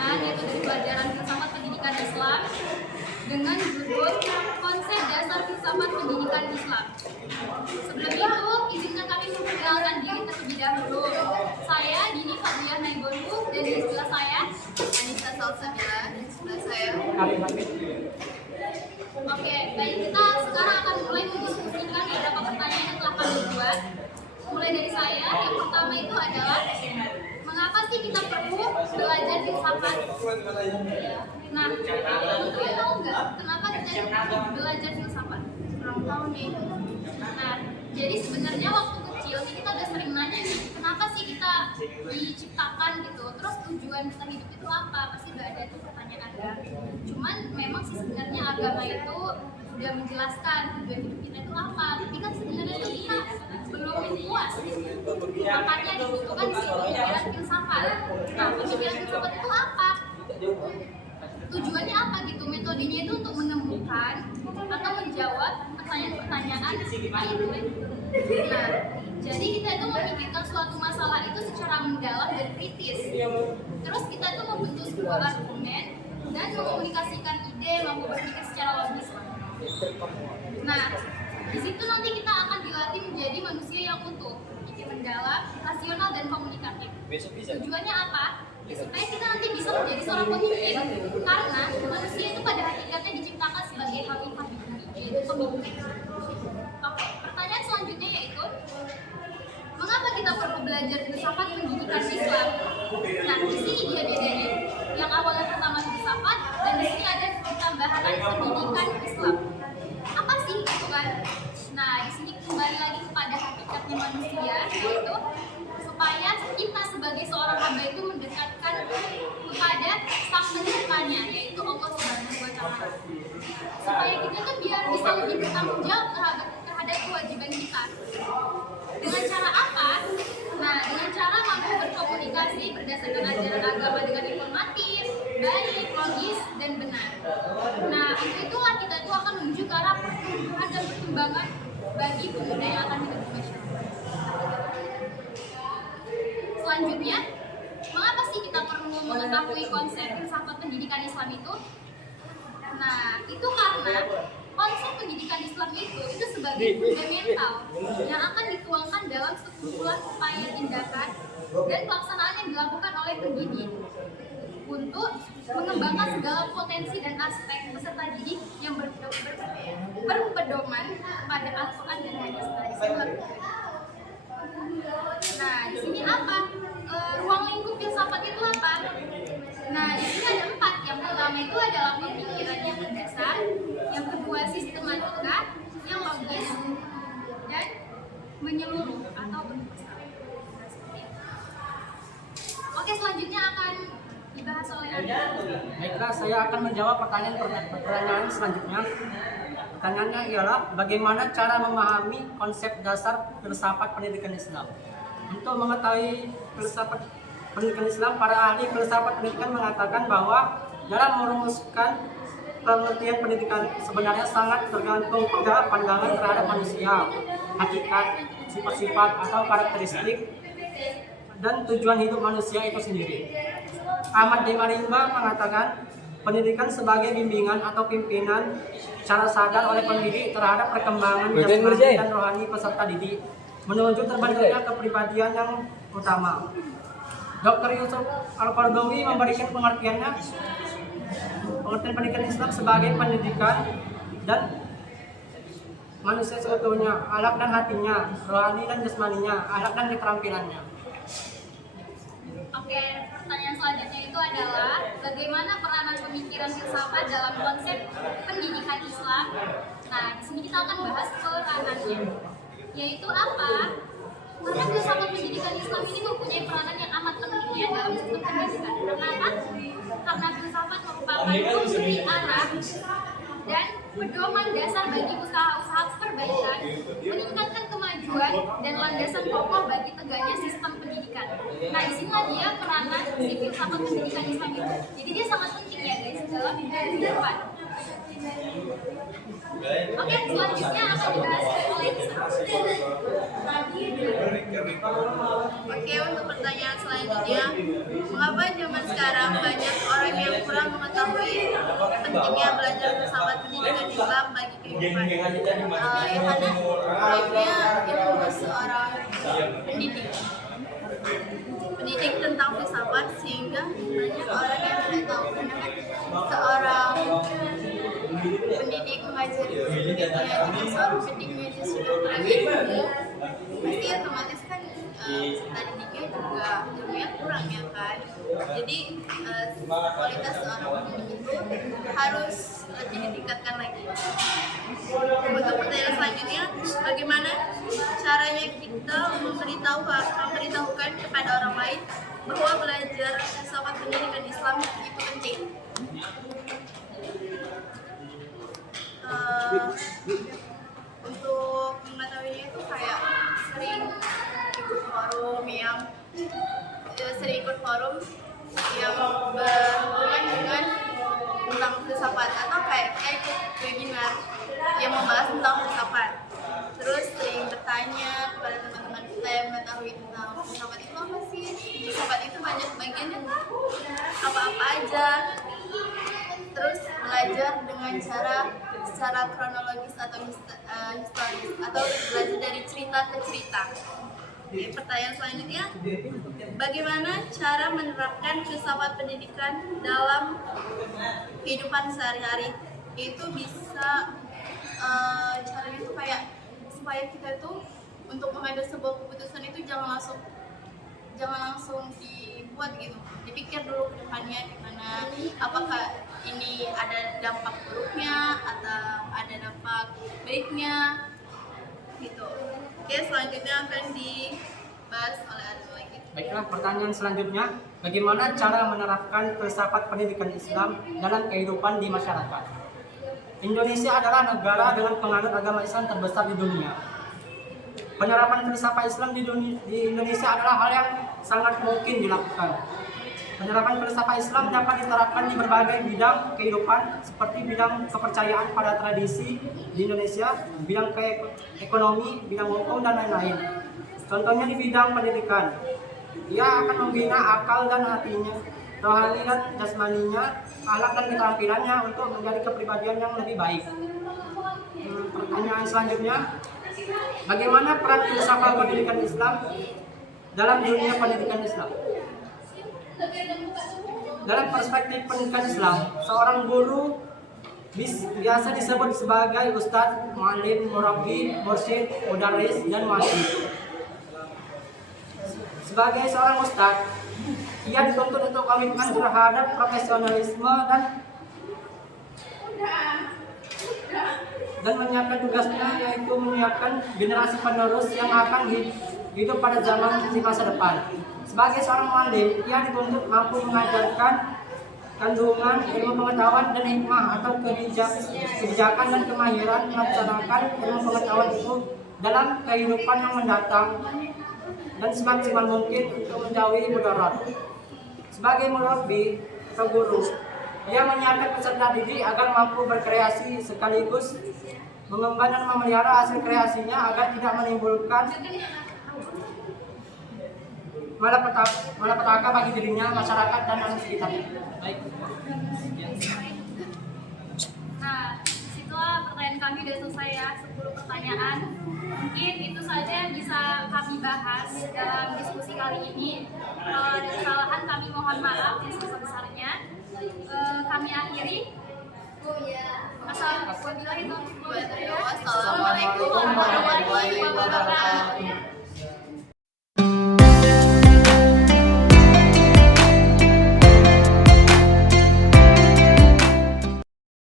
pertanyaan yaitu dari pelajaran filsafat pendidikan Islam dengan judul konsep dasar filsafat pendidikan Islam. Sebelum itu, izinkan kami memperkenalkan diri terlebih dahulu. Saya Dini Fadliah Naibolu dan di sebelah saya Anissa Salsabila dan sebelah saya Oke, baik, kita sekarang akan mulai mendiskusikan beberapa pertanyaan yang telah kami buat. Mulai dari saya, yang pertama itu adalah mengapa sih kita perlu belajar filsafat? Nah, teman-teman tahu nggak kenapa kita perlu belajar filsafat? Kurang tahu nih. Nah, jadi sebenarnya waktu kecil sih kita udah sering nanya nih, kenapa sih kita diciptakan gitu? Terus tujuan kita hidup itu apa? Pasti udah ada tuh pertanyaan. Cuman memang sih sebenarnya agama itu udah menjelaskan tujuan hidup kita itu apa. Tapi kan sebenarnya itu kita belum puas. Makanya dibutuhkan sih pemikiran filsafat. Nah, pemikiran filsafat itu apa? Tujuannya apa gitu? Metodenya itu untuk menemukan atau menjawab pertanyaan-pertanyaan itu. Nah, jadi kita itu memikirkan suatu masalah itu secara mendalam dan kritis. Terus kita itu membentuk sebuah argumen dan mengomunikasikan ide, mampu berpikir secara logis. Nah, di situ nanti kita akan dilatih menjadi manusia yang utuh, pikir mendalam, rasional dan komunikatif. Tujuannya apa? Supaya kita nanti bisa menjadi seorang pemikir. Karena manusia itu pada hakikatnya diciptakan sebagai khalifah di bumi, yaitu pemimpin. Oke, pertanyaan selanjutnya yaitu mengapa kita perlu belajar filsafat pendidikan Islam? Nah, di sini dia bedanya. Yang awalnya pertama filsafat dan di sini ada tambahan pendidikan Islam. Apa sih itu kan? Nah, di sini kembali lagi kepada hakikatnya manusia, yaitu supaya kita sebagai seorang hamba itu mendekatkan kepada sang penciptanya, yaitu Allah Subhanahu wa Ta'ala. Supaya kita tuh biar bisa lebih bertanggung jawab terhadap kewajiban kita. Dengan cara apa? Nah, dengan cara mampu berkomunikasi berdasarkan ajaran agama dengan informatif, baik, logis, dan benar. Nah, untuk itulah kita itu akan menuju ke arah pertumbuhan dan perkembangan bagi pemuda yang akan hidup di masyarakat. Selanjutnya, mengapa sih kita perlu mengetahui konsep filsafat pendidikan Islam itu? Nah, itu karena konsep pendidikan Islam itu sebagai fundamental yang akan dituangkan dalam sekumpulan upaya tindakan dan pelaksanaan yang dilakukan oleh pendidik untuk mengembangkan segala potensi dan aspek peserta didik yang berpedoman pada Al-Quran dan hadis. Nah, di sini apa? Ruang lingkup filsafat itu apa? Nah, di sini ada 4. Yang pertama itu adalah pemikiran yang berdasar, yang kedua sistematika, yang logis, dan menyeluruh atau universal. Oke, selanjutnya akan dibahas oleh Anda. Baiklah, saya akan menjawab pertanyaan selanjutnya. Pertanyaannya ialah bagaimana cara memahami konsep dasar filsafat pendidikan Islam? Untuk mengetahui filsafat pendidikan Islam, para ahli filsafat pendidikan mengatakan bahwa dalam merumuskan pengertian pendidikan sebenarnya sangat tergantung pada pandangan terhadap manusia, hakikat, sifat-sifat atau karakteristik dan tujuan hidup manusia itu sendiri. Ahmad Marimba mengatakan pendidikan sebagai bimbingan atau pimpinan secara sadar oleh pendidik terhadap perkembangan jasmani dan rohani peserta didik menuju terbentuknya kepribadian yang utama. Dr. Yusuf Al-Qaradawi memberikan pengertian pendidikan Islam sebagai pendidikan dan manusia seutuhnya, akhlak dan hatinya, rohani dan jasmaninya, akhlak dan keterampilannya. Oke, pertanyaan selanjutnya itu adalah bagaimana peranan pemikiran filsafat dalam konsep pendidikan Islam. Nah, di sini kita akan bahas peranannya, yaitu apa? Karena filsafat pendidikan Islam ini mempunyai peranan yang amat penting ya dalam sistem pendidikan. Kenapa? Karena filsafat merupakan pemberi arah dan pedoman dasar bagi usaha-usaha perbaikan, meningkatkan kemajuan dan landasan pokok bagi tegaknya sistem pendidikan. Nah, di sini dia peranan si filsafat pendidikan Islam itu. Jadi dia sangat penting ya guys dalam kehidupan. Oke, selanjutnya akan dibahas oleh Nisa. Oke, untuk pertanyaan selanjutnya selanjutnya, mengapa zaman sekarang banyak orang yang kurang mengetahui pentingnya belajar filsafat pendidikan Islam bagi kehidupan? Ya karena baiknya ilmu seorang pendidik tentang filsafat sehingga banyak orang yang tidak tahu, karena kan seorang pendidik mengajari muridnya, jika seorang pendidiknya dia sudah kurang ilmu, pasti otomatis kan peserta didiknya juga ilmunya kurang ya kan. Jadi kualitas seorang pendidik itu harus ditingkatkan lagi. Untuk pertanyaan selanjutnya, bagaimana caranya kita memberitahukan kepada orang lain bahwa belajar filsafat pendidikan Islam itu penting? Untuk mengetahuinya itu kayak sering ikut forum yang berhubungan dengan tentang filsafat, atau kayak ikut webinar yang membahas tentang filsafat. Terus sering bertanya kepada teman-teman kita yang mengetahui tentang filsafat itu apa sih? Filsafat itu banyak bagiannya apa-apa aja. Terus belajar dengan secara kronologis atau historis, atau belajar dari cerita ke cerita. Oke, pertanyaan selanjutnya, bagaimana cara menerapkan filsafat pendidikan dalam kehidupan sehari-hari? Itu bisa caranya itu kayak supaya kita itu untuk mengambil sebuah keputusan itu jangan langsung dibuat gitu, dipikir dulu ke depannya gimana, apakah ini ada dampak buruknya atau ada dampak baiknya gitu. Oke, selanjutnya akan dibahas oleh Arif lagi. Baiklah, pertanyaan selanjutnya, bagaimana cara menerapkan filsafat pendidikan Islam dalam kehidupan di masyarakat? Indonesia adalah negara dengan penganut agama Islam terbesar di dunia. Penerapan filsafat Islam di Indonesia adalah hal yang sangat mungkin dilakukan. Penerapan filsafat Islam dapat diterapkan di berbagai bidang kehidupan, seperti bidang kepercayaan pada tradisi di Indonesia, bidang ekonomi, bidang hukum, dan lain-lain. Contohnya di bidang pendidikan, ia akan membina akal dan hatinya, rohani dan jasmaninya, akhlak dan keterampilannya untuk menjadi kepribadian yang lebih baik. Pertanyaan selanjutnya, bagaimana peran filsafat pendidikan Islam dalam dunia pendidikan Islam? Dalam perspektif pendidikan Islam, seorang guru biasa disebut sebagai ustadz, muallim, murabbi, mursyid, mudarris, dan muasyid. Sebagai seorang ustadz, ia dituntut untuk komitmen terhadap profesionalisme dan menyiapkan tugasnya, yaitu menyiapkan generasi penerus yang akan hidup pada zaman di masa depan. Sebagai seorang muallim, ia dituntut mampu mengajarkan kandungan ilmu pengetahuan dan hikmah atau kebijakan dan kemahiran melaksanakan ilmu pengetahuan itu dalam kehidupan yang mendatang dan semaksimal mungkin untuk menjauhi mudarat. Sebagai murabbi atau guru, ia menyiapkan peserta didik agar mampu berkreasi sekaligus mengembang dan memelihara hasil kreasinya agar tidak menimbulkan malapetaka bagi dirinya, masyarakat, dan anak sekitarnya. Baik. Nah, situlah pertanyaan kami sudah selesai ya, 10 pertanyaan. Mungkin itu saja yang bisa kami bahas dalam diskusi kali ini. Kalau ada kesalahan kami mohon maaf yang sebesar-besarnya. Kami akhiri. Assalamualaikum warahmatullahi wabarakatuh.